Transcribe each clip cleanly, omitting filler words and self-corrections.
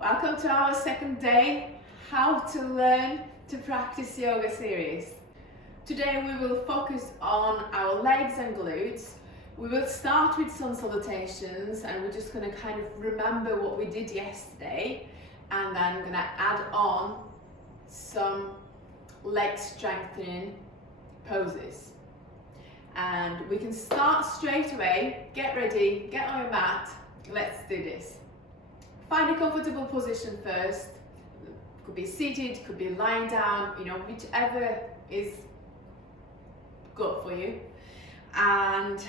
Welcome to our second day, how to learn to practice yoga series. Today we will focus on our legs and glutes. We will start with sun salutations and we're just going to kind of remember what we did yesterday, and then I'm going to add on some leg strengthening poses. And we can start straight away. Get ready, get on your mat, let's do this. Find a comfortable position first. Could be seated, could be lying down, whichever is good for you. And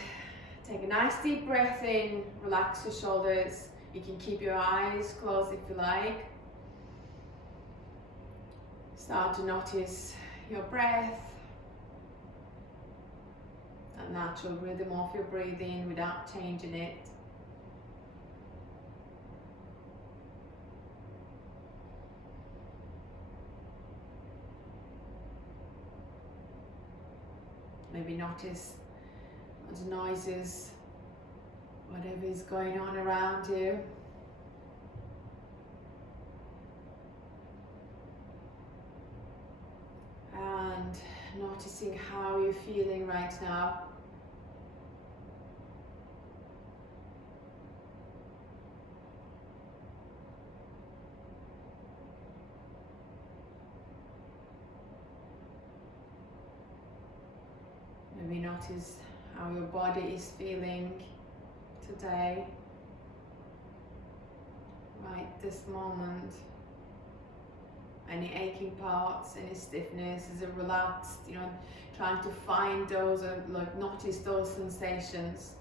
take a nice deep breath in, relax your shoulders. You can keep your eyes closed if you like. Start to notice your breath, that natural rhythm of your breathing without changing it. Maybe notice the noises, whatever is going on around you. And noticing how you're feeling right now. Maybe notice how your body is feeling today, right this moment. Any aching parts, any stiffness, is it relaxed? Trying to find those, notice those sensations.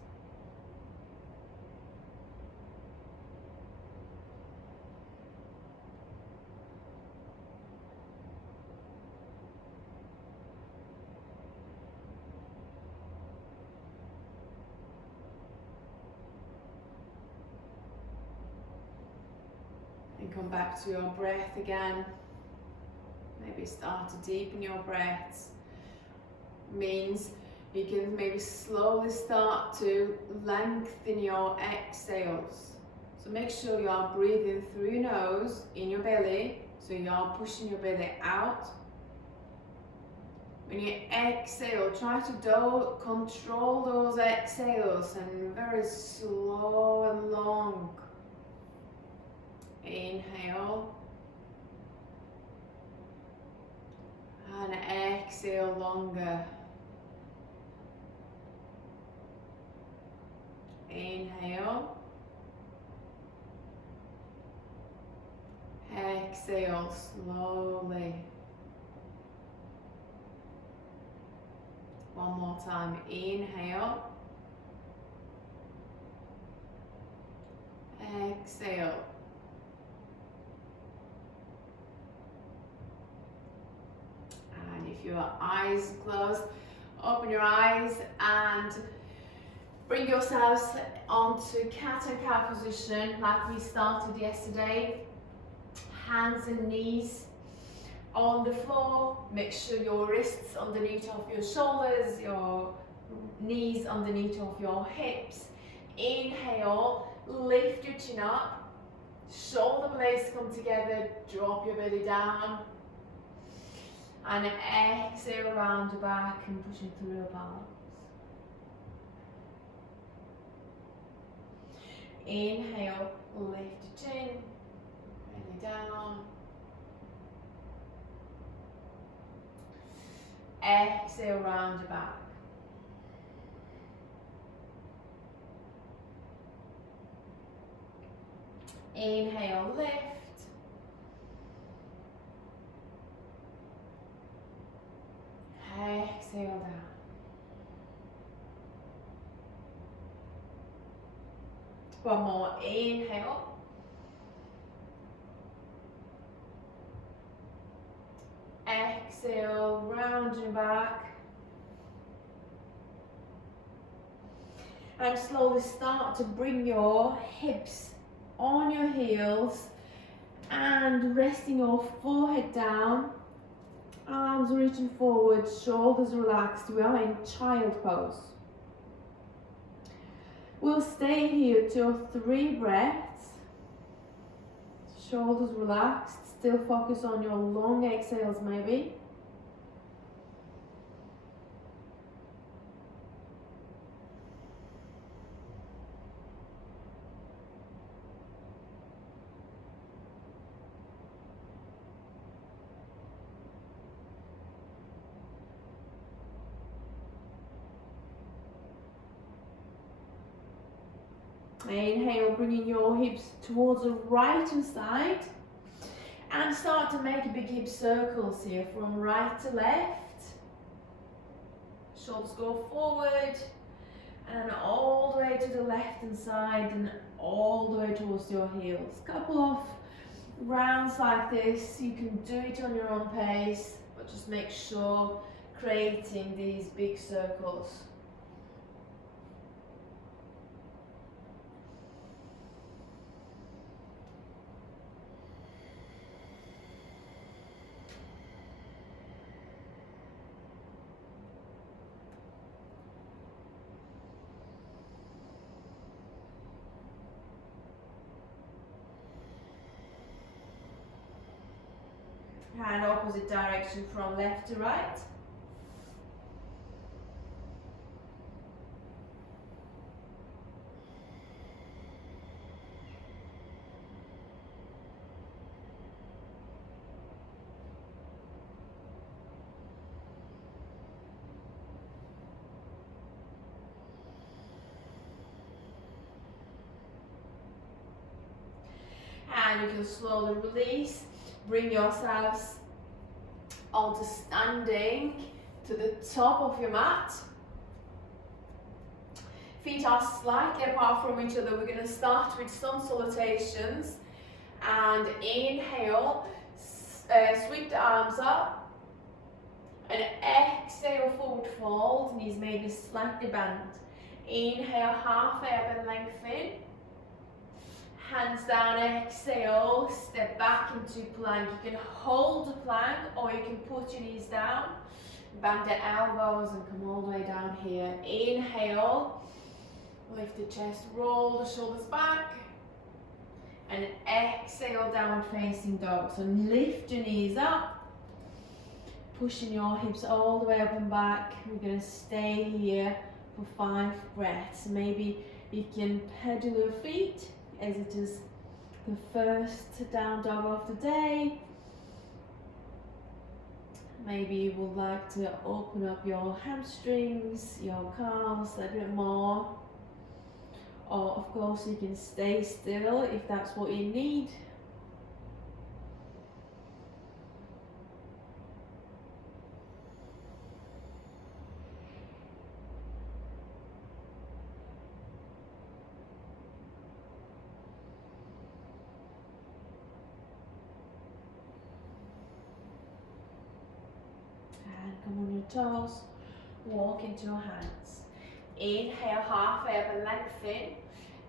And come back to your breath again. Maybe start to deepen your breaths. Means you can maybe slowly start to lengthen your exhales. So make sure you are breathing through your nose, in your belly, so you are pushing your belly out. When you exhale, try to control those exhales and very slow and long. Inhale and exhale longer. Inhale, exhale slowly. One more time. Inhale, exhale. If your eyes closed, open your eyes and bring yourselves onto cat and cow position like we started yesterday. Hands and knees on the floor. Make sure your wrists underneath of your shoulders, your knees underneath of your hips. Inhale, lift your chin up, shoulder blades come together, drop your belly down. And exhale around your back and pushing through your palms. Inhale, lift your chin, belly down. Exhale around your back. Inhale, lift. Exhale down. One more. Inhale. Exhale, round your back. And slowly start to bring your hips on your heels and resting your forehead down. Arms reaching forward, shoulders relaxed. We are in child pose. We'll stay here till 3 breaths. Shoulders relaxed, still focus on your long exhales maybe. Inhale, bringing your hips towards the right hand side and start to make big hip circles here from right to left. Shoulders go forward and all the way to the left hand side and all the way towards your heels. Couple of rounds like this, you can do it on your own pace, but just make sure creating these big circles. And opposite direction from left to right. And you can slowly release, bring yourselves onto standing to the top of your mat. Feet are slightly apart from each other. We're going to start with sun salutations. And inhale, sweep the arms up. And exhale, forward fold, knees maybe slightly bent. Inhale, halfway up and lengthen. Hands down, exhale, step back into plank. You can hold the plank or you can put your knees down, bend the elbows and come all the way down here. Inhale, lift the chest, roll the shoulders back. And exhale, downward facing dog. So lift your knees up, pushing your hips all the way up and back. We're going to stay here for 5 breaths. Maybe you can pedal your feet as it is the first down dog of the day. Maybe you would like to open up your hamstrings, your calves a little bit more. Or of course you can stay still if that's what you need. Come on your toes, walk into your hands. Inhale, halfway up and lengthen.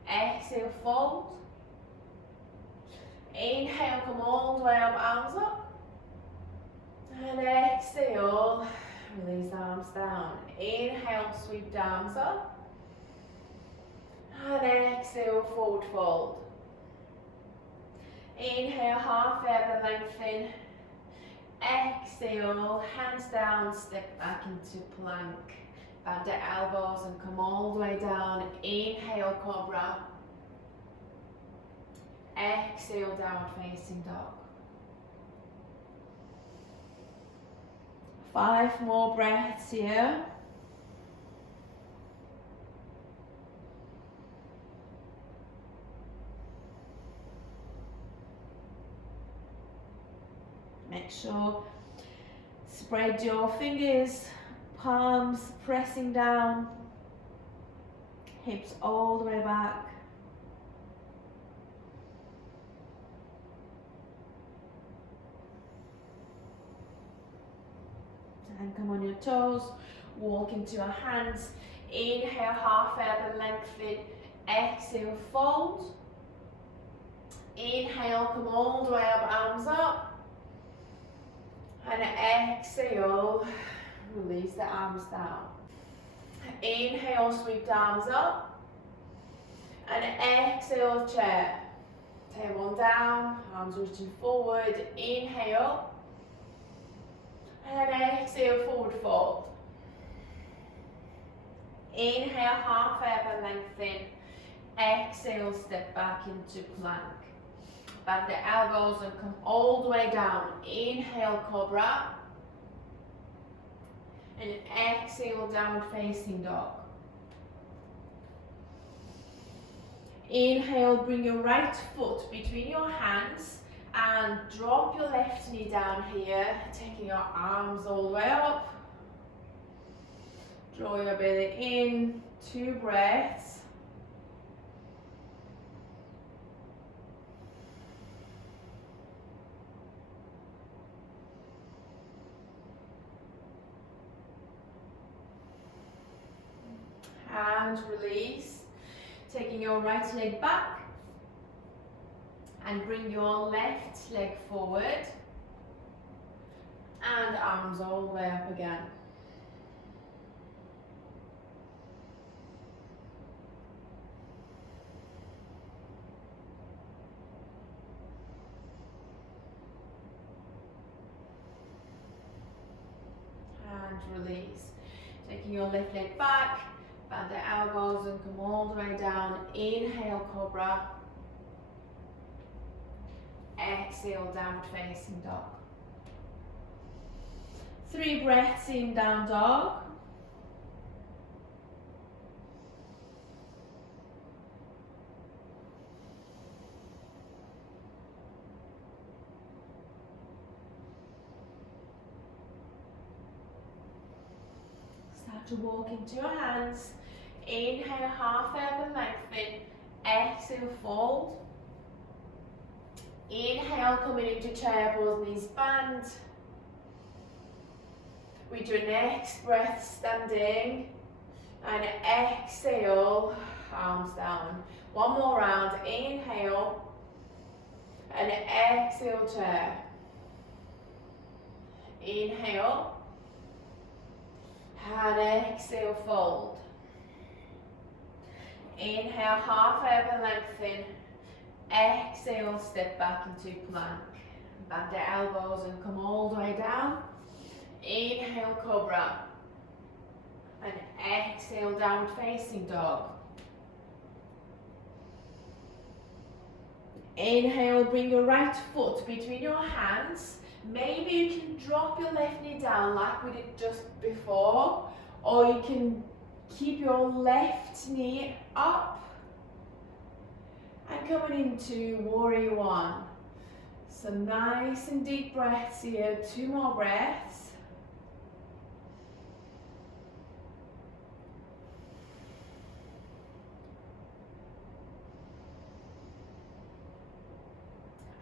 Exhale, fold. Inhale, come all the way up, arms up. And exhale, release the arms down. Inhale, sweep the arms up. And exhale, forward fold. Inhale, halfway up and lengthen. Exhale, hands down, step back into plank. Bend the elbows and come all the way down. Inhale, cobra. Exhale, downward facing dog. 5 more breaths here. Make sure, spread your fingers, palms pressing down, hips all the way back. And come on your toes, walk into your hands. Inhale, halfway up and lengthen. Exhale, fold. Inhale, come all the way up, arms up. And exhale, release the arms down. Inhale, sweep the arms up. And exhale, chair. Tailbone down, arms reaching forward, inhale. And exhale, forward fold. Inhale, half elbow lengthen. Exhale, step back into plank. Bend the elbows and come all the way down. Inhale, cobra. And exhale, downward facing dog. Inhale, bring your right foot between your hands and drop your left knee down here, taking your arms all the way up. Draw your belly in, 2 breaths. And release, taking your right leg back and bring your left leg forward and arms all the way up again. And release, taking your left leg back. Bend the elbows and come all the way down. Inhale, cobra. Exhale, downward facing dog. 3 breaths in, down dog. Start to walk into your hands. Inhale, half elbow lengthen. Exhale, fold. Inhale, coming into chair pose, knees bend. With your next breath, standing. And exhale, arms down. 1 more round. Inhale. And exhale, chair. Inhale. And exhale, fold. Inhale, half elbow lengthen. Exhale, step back into plank. Bend the elbows and come all the way down. Inhale, cobra. And exhale, downward facing dog. Inhale, bring your right foot between your hands. Maybe you can drop your left knee down like we did just before, or you can keep your left knee up and coming into warrior 1. So nice and deep breaths here, 2 more breaths.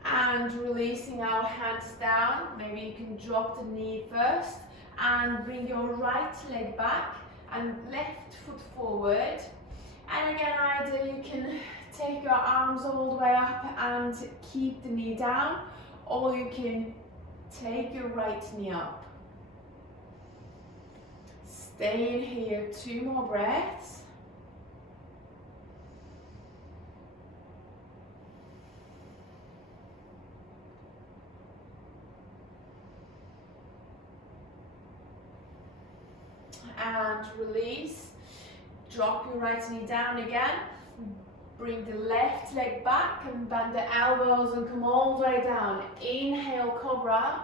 And releasing our hands down. Maybe you can drop the knee first and bring your right leg back and left foot forward. And again, either you can take your arms all the way up and keep the knee down, or you can take your right knee up. Stay in here, 2 more breaths. And release. Drop your right knee down again. Bring the left leg back and bend the elbows and come all the way down. Inhale, cobra.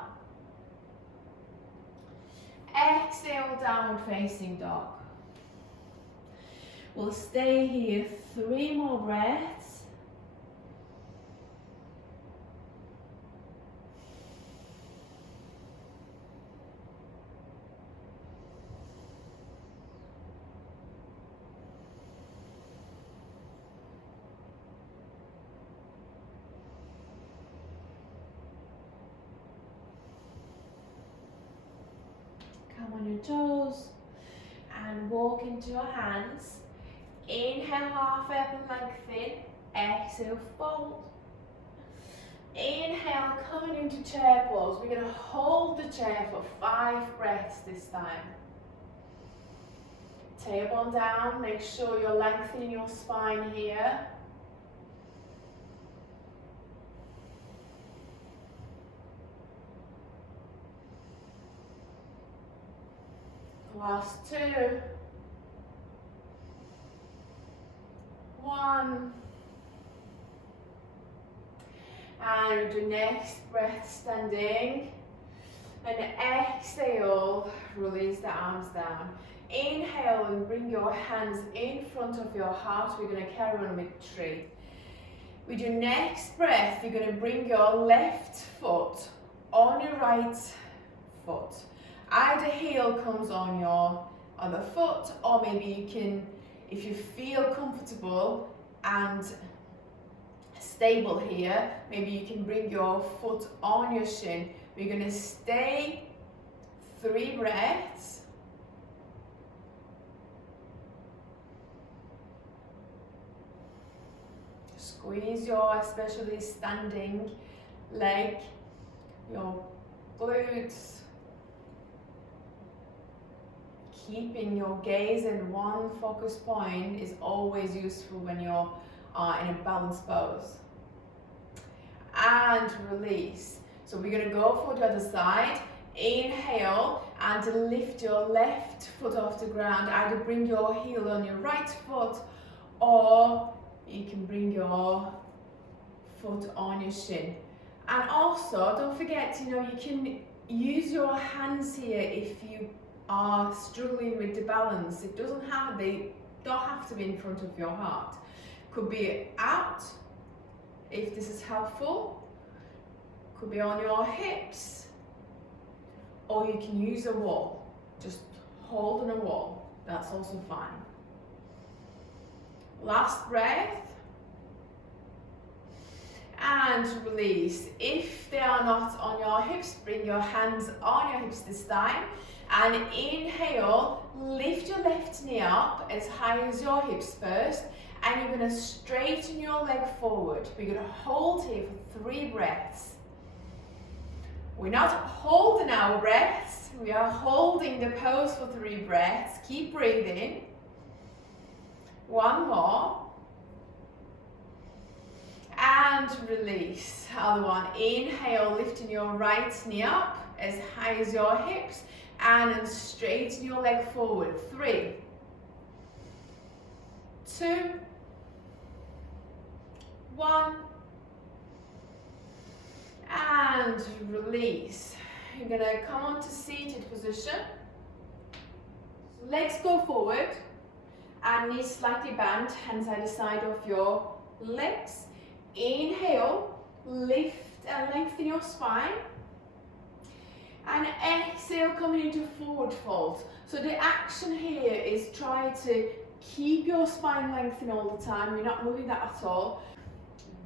Exhale, downward facing dog. We'll stay here 3 more breaths. Come on your toes and walk into your hands. Inhale, half elbow lengthen. Exhale, fold. Inhale, coming into chair pose. We're going to hold the chair for 5 breaths this time. Tailbone down. Make sure you're lengthening your spine here. Last 2. 1. And do next breath standing. And exhale, release the arms down. Inhale and bring your hands in front of your heart. We're going to carry on with 3. With your next breath, you're going to bring your left foot on your right foot. Either heel comes on your other foot, or maybe you can, if you feel comfortable and stable here, maybe you can bring your foot on your shin. We're going to stay 3 breaths. Squeeze your, especially standing leg, your glutes. Keeping your gaze in one focus point is always useful when you're in a balanced pose. And release. So we're going to go for the other side. Inhale and lift your left foot off the ground. Either bring your heel on your right foot, or you can bring your foot on your shin. And also, don't forget, you can use your hands here if you are struggling with the balance. They don't have to be in front of your heart. Could be out, if this is helpful. Could be on your hips, or you can use a wall. Just hold on a wall. That's also fine. Last breath. And release. If they are not on your hips, bring your hands on your hips this time. And inhale, lift your left knee up as high as your hips first. And you're going to straighten your leg forward. We're going to hold here for 3 breaths. We're not holding our breaths. We are holding the pose for 3 breaths. Keep breathing. 1 more. And release. Other one. Inhale, lifting your right knee up as high as your hips. And then straighten your leg forward. 3, 2, 1. And release. You're going to come onto seated position. So legs go forward. And knees slightly bent. Hands either side of your legs. Inhale, lift and lengthen your spine. And exhale, coming into forward fold. So the action here is try to keep your spine lengthened all the time. You're not moving that at all.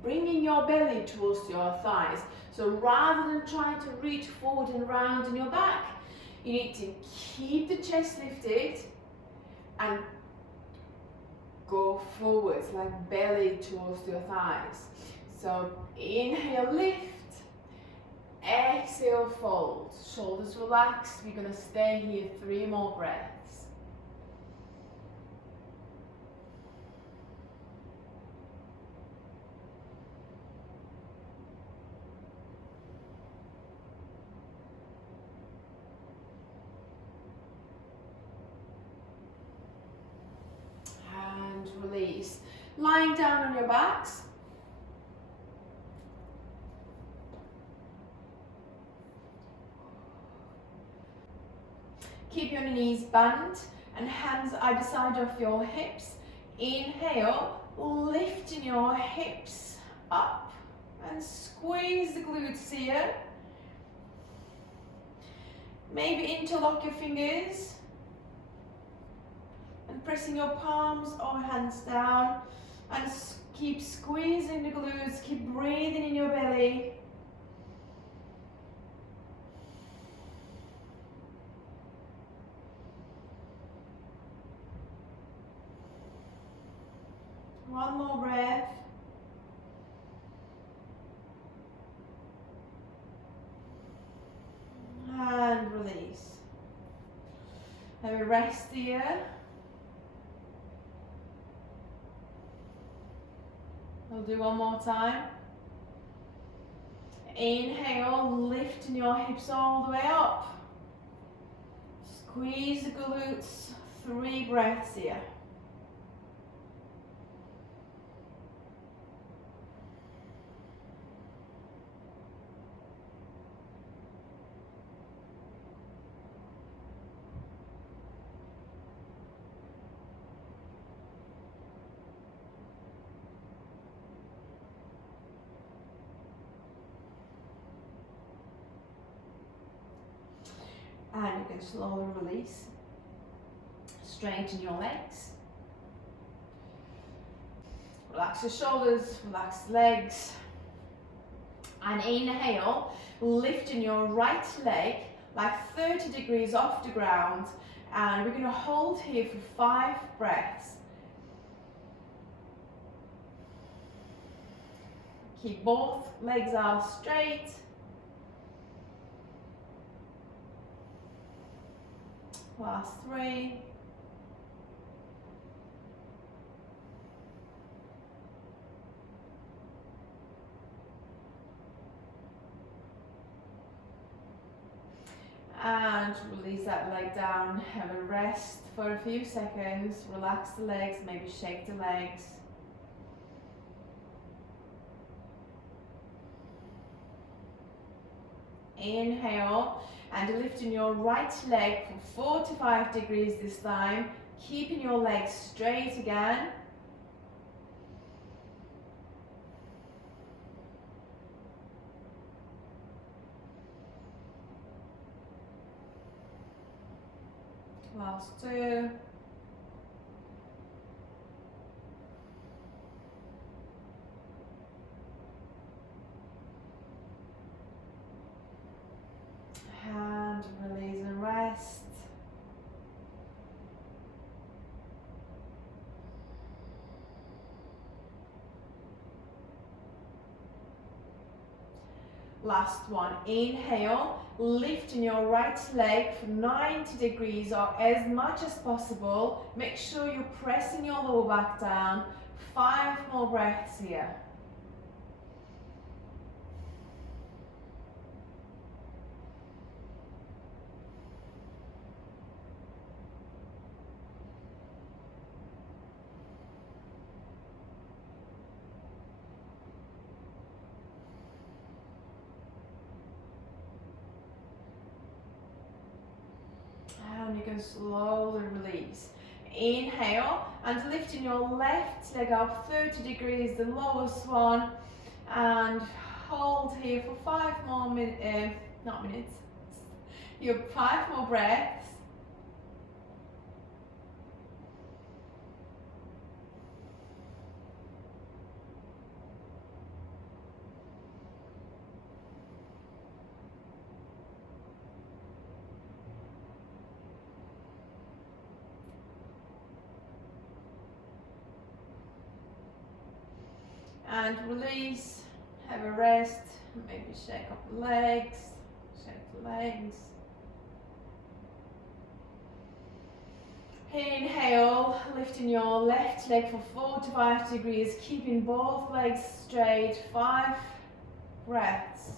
Bringing your belly towards your thighs. So rather than trying to reach forward and round in your back, you need to keep the chest lifted and go forwards, like belly towards your thighs. So inhale, lift. Exhale, fold. Shoulders relaxed. We're going to stay here 3 more breaths. And release. Lying down on your backs. Keep your knees bent and hands either side of your hips. Inhale, lifting your hips up and squeeze the glutes here. Maybe interlock your fingers and pressing your palms or hands down, and keep squeezing the glutes, keep breathing in your belly. One more breath. And release. Have a rest here. We'll do one more time. Inhale, lifting your hips all the way up. Squeeze the glutes, 3 breaths here. And you can slowly release. Straighten your legs. Relax your shoulders, relax the legs. And inhale, lifting your right leg like 30 degrees off the ground. And we're going to hold here for 5 breaths. Keep both legs out straight. Last 3. And release that leg down, have a rest for a few seconds, relax the legs, maybe shake the legs. Inhale, and lifting your right leg for 45 degrees this time, keeping your legs straight again. Last 2. And release and rest. Last one. Inhale, lifting your right leg for 90 degrees or as much as possible. Make sure you're pressing your lower back down. 5 more breaths here. And you can slowly release. Inhale, and lifting your left leg up 30 degrees, the lowest one, and hold here for 5 more minutes, not minutes, you have 5 more breaths. And release, have a rest, maybe shake up the legs, shake the legs. Inhale, lifting your left leg for 45 degrees, keeping both legs straight, 5 breaths.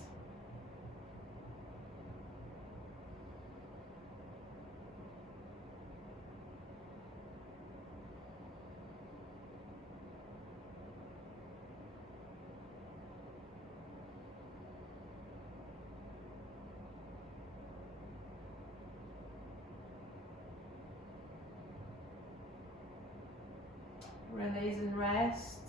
Release and rest.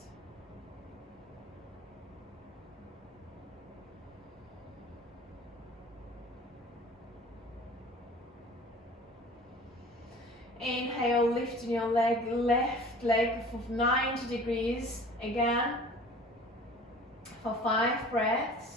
Inhale, lifting your left leg for 90 degrees again for 5 breaths.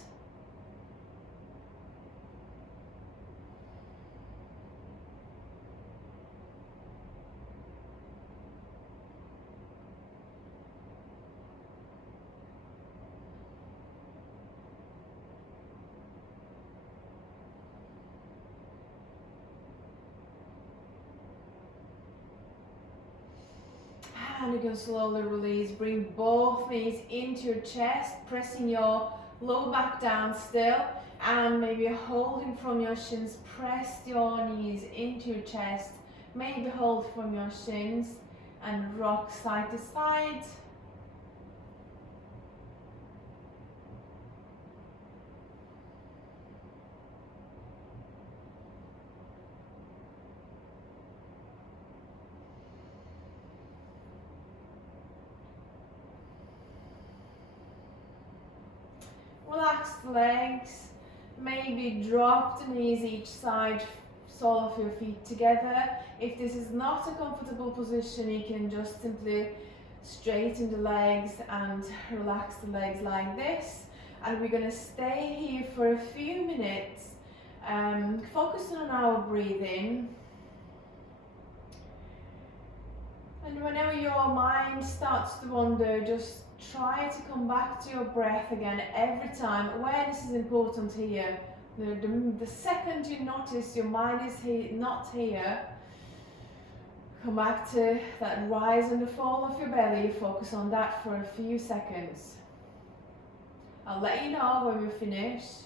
And you can slowly release, bring both knees into your chest, pressing your lower back down still, and maybe holding from your shins, press your knees into your chest, maybe hold from your shins and rock side to side. Relax the legs, maybe drop the knees each side, sole of your feet together. If this is not a comfortable position, you can just simply straighten the legs and relax the legs like this. And we're going to stay here for a few minutes, focusing on our breathing. And whenever your mind starts to wander, just try to come back to your breath again every time. Awareness is important here. The second you notice your mind is not here, come back to that rise and the fall of your belly. Focus on that for a few seconds. I'll let you know when we're finished.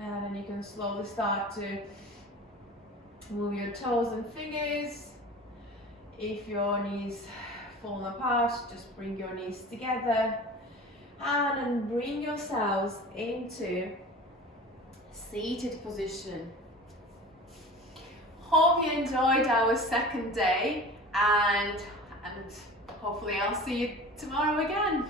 And then you can slowly start to move your toes and fingers. If your knees fallen apart, just bring your knees together and then bring yourselves into seated position. Hope you enjoyed our second day, and hopefully I'll see you tomorrow again.